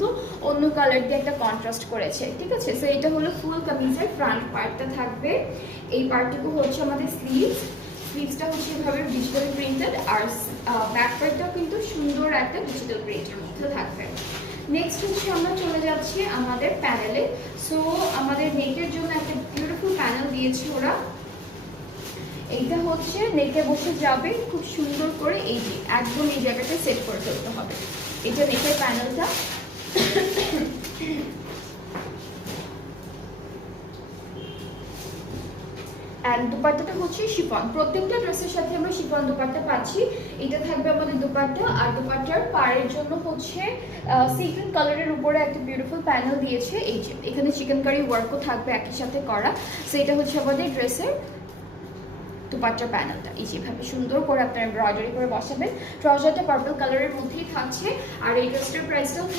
কিন্তু অন্য কালার দিয়ে একটা কন্ট্রাস্ট করেছে, ঠিক আছে। সো এটা হলো ফুল কামিজের ফ্রন্ট পার্টটা থাকবে। এই পার্টটুকু হচ্ছে আমাদের স্লিভসটা হচ্ছে এভাবে ডিজিটাল প্রিন্টেড, আর ব্যাক পার্টটাও কিন্তু সুন্দর একটা ডিজিটাল প্রিন্টের মধ্যে থাকবে। নেক্সট হচ্ছে আমরা চলে যাচ্ছি আমাদের প্যানেলে। সো আমাদের নেকের জন্য একটা বিউটিফুল প্যানেল দিয়েছি ওরা। এইটা হচ্ছে নেকে বসে যাবে খুব সুন্দর করে, এই যে একদম এই জায়গাটা সেট করে ফেলতে হবে। এটা নেকের প্যানেলটা। অ্যান্ড দুপাট্টাটা হচ্ছে শিফন, প্রত্যেকটা ড্রেসের সাথে আমরা শিফন দুপাট্টা পাচ্ছি। এটা থাকবে আমাদের দুপাট্টা, আর দুপাট্টার পাড়ের জন্য হচ্ছে সিকোয়েন কালারের উপরে একটা বিউটিফুল প্যানেল দিয়েছে। এই যে এখানে চিকেন কারি ওয়ার্কও থাকবে একই সাথে করা। সো এটা হচ্ছে আমাদের ড্রেসের দুপাট্টার প্যানেলটা। এই যেভাবে সুন্দর করে আপনার এমব্রয়ডারি করে বসাবেন। ট্রাউজারটা পার্পল কালারের মধ্যেই থাকছে, আর এই ড্রেসটার প্রাইসটাও